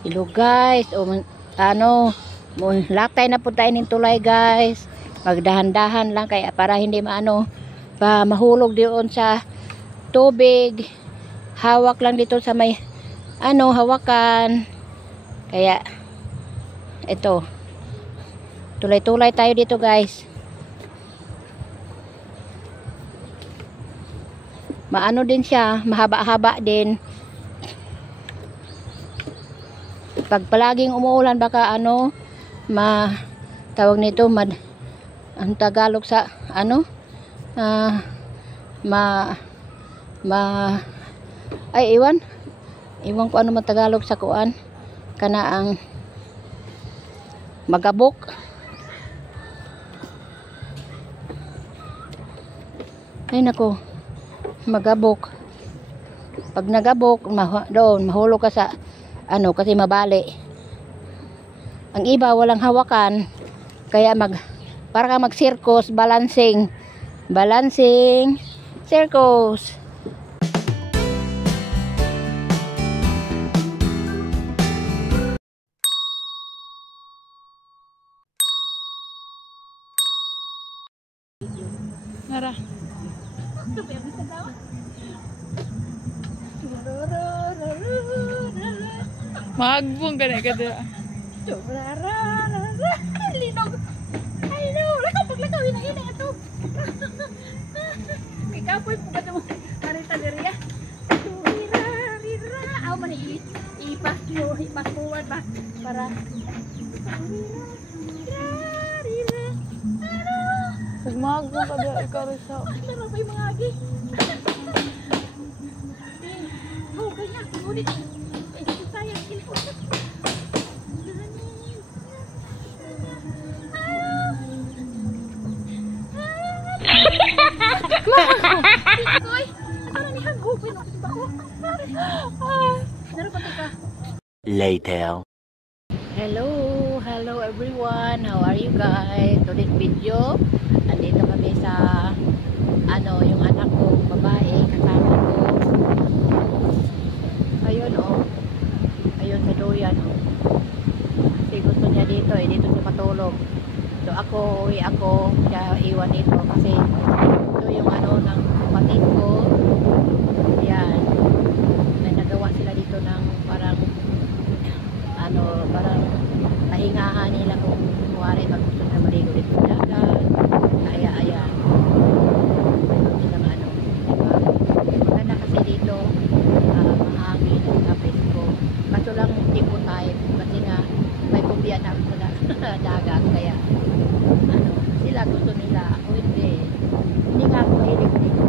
Hello guys, latay na po tayo ng tulay guys. Magdahan-dahan lang kaya para hindi mahulog doon sa tubig. Hawak lang dito sa may hawakan. Kaya ito. Tulay-tulay tayo dito guys. Maano din siya, mahaba-haba din. Pag palaging umuulan baka tawag nito ang Tagalog sa iwan ko ano man Tagalog sa kuan kana ang magabok. Ay nako, magabok. Pag nagabok doon mahulog ka sa kasi mabali. Ang iba walang hawakan kaya para ka mag-circus, balancing circus. Nara magbong kada Linog. Ay no, lakaw ina ato. Ikapoy po ka mo. Arita diriya. Rira. Aw man ipaskuan ba para rira. pag magbong kada ikaw sa Ano ba yung mga agi? Oh, kanya ngunit. Sayang ilpo. Later. Hello everyone. How are you guys? Today's video, andito kami sa yung anak ko, babae, kasama ko. Ayun ayun sa duyan Kasi gusto niya dito siya matulog. So uwi ako, siya iwan dito kasi ito yung ng kapatid ko. Yan. May nagawa sila dito ng parang pahingahan nila kung kuwari pag gusto na maligo dito sa dagat. Kaya ayan. Mayroon silang diba? Maganda kasi dito mahangin ang kapit ko. Kaso lang hindi ko type kasi nga may pubiya na ako sa dagat. Kaya sila gusto nila. Ako hindi. Hindi nga ako hilig dito.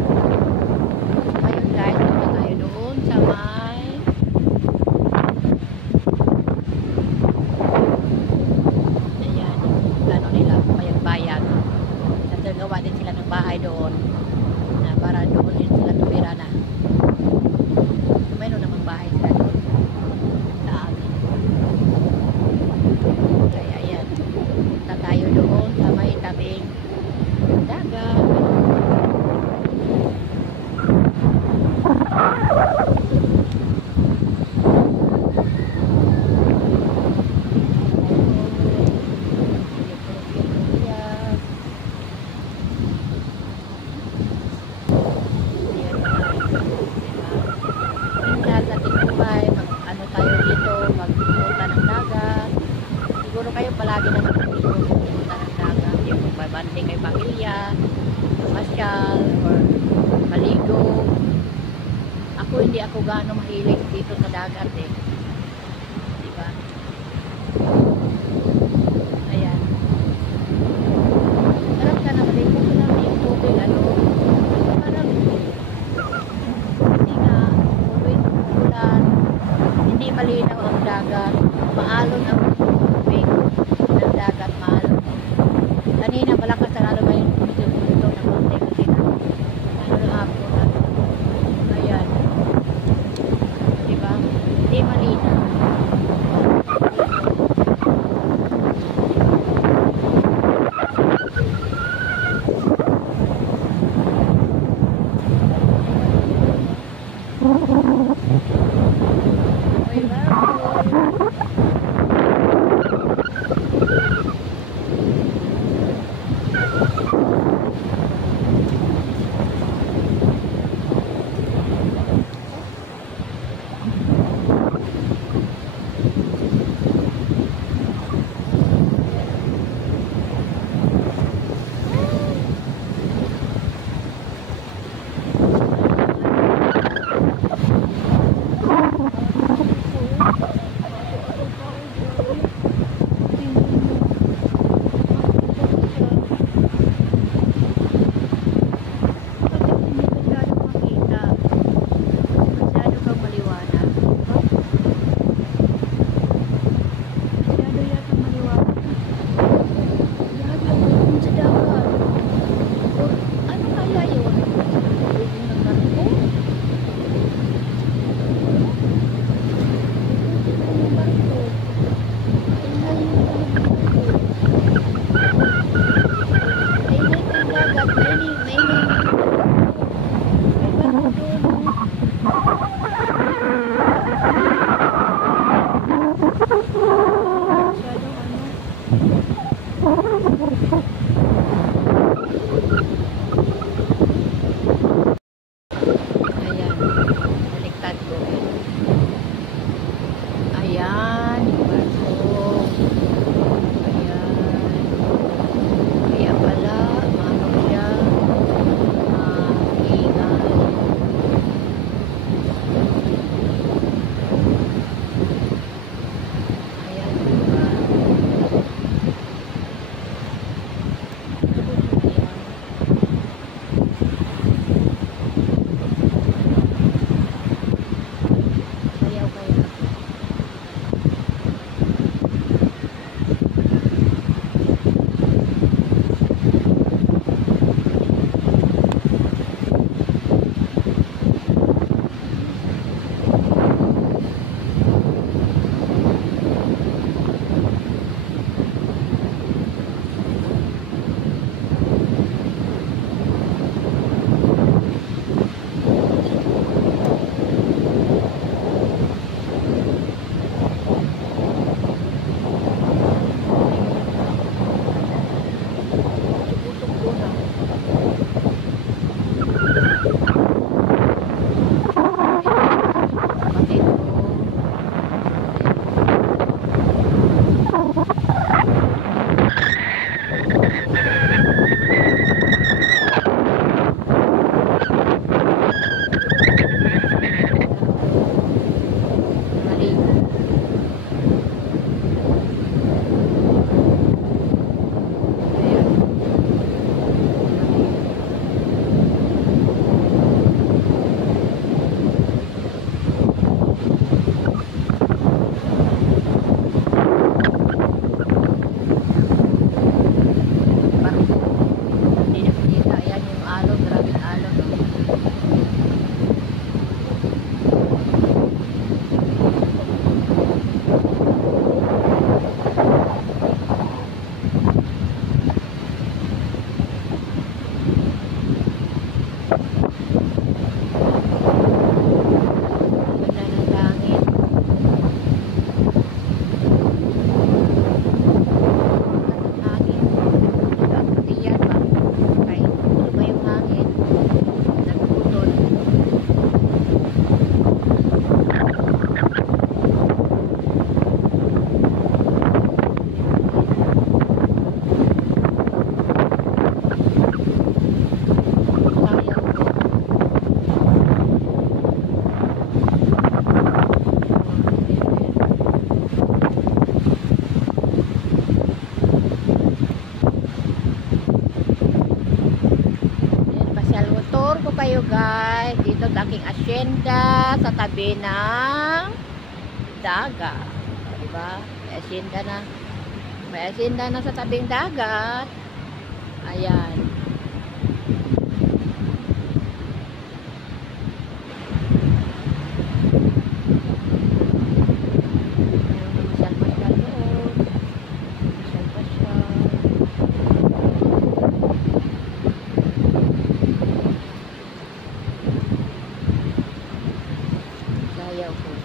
Ayun guys, punta tayo doon sa may bayag. Nagagawa din sila ng bahay doon na para doon din sila tumira na. Mayroon namang bahay sila doon sa amin. Kaya yan, punta tayo doon sa may tabing dagat. Palagi na pupunta ng dagat, yung magbanding kay pamilya, masyal, or maligo. Hindi ako gaano mahilig dito sa dagat diba? Ayan. Sarap ka na maligo ko lang yung tubig, parang hindi nga always umulan, hindi malinaw ang dagat, maalon ang tubig ng dagat, maalon. Kanina malakas na lalo ba yung dito na konti kasi na hapon na. Ayan. Diba? Hindi malinaw. Oy, Baliktad ko. Ayan, yung barko. Ayan. Kaya pala, ano siya, ingat. Ayan, diba? Sayaw kaya. Tutok-tutok na. Kapatid ko. Naligo. Ayan. Barko. Hindi na pinita. Ayan yung alon. Grabing alon. Ganda ng langit. Hangin. Pati yan ba? Kahit ano ba yung hangin? Nagputol. Sayaw ko. Ayan, pasyal motor ko kayo guys. Dito sa aking asyenda sa tabi ng dagat. Diba? May asyenda na. May asyenda na sa tabing dagat. Ayan. Pasyal-pasyal doon. Pasyal-pasyal. Sayaw ko.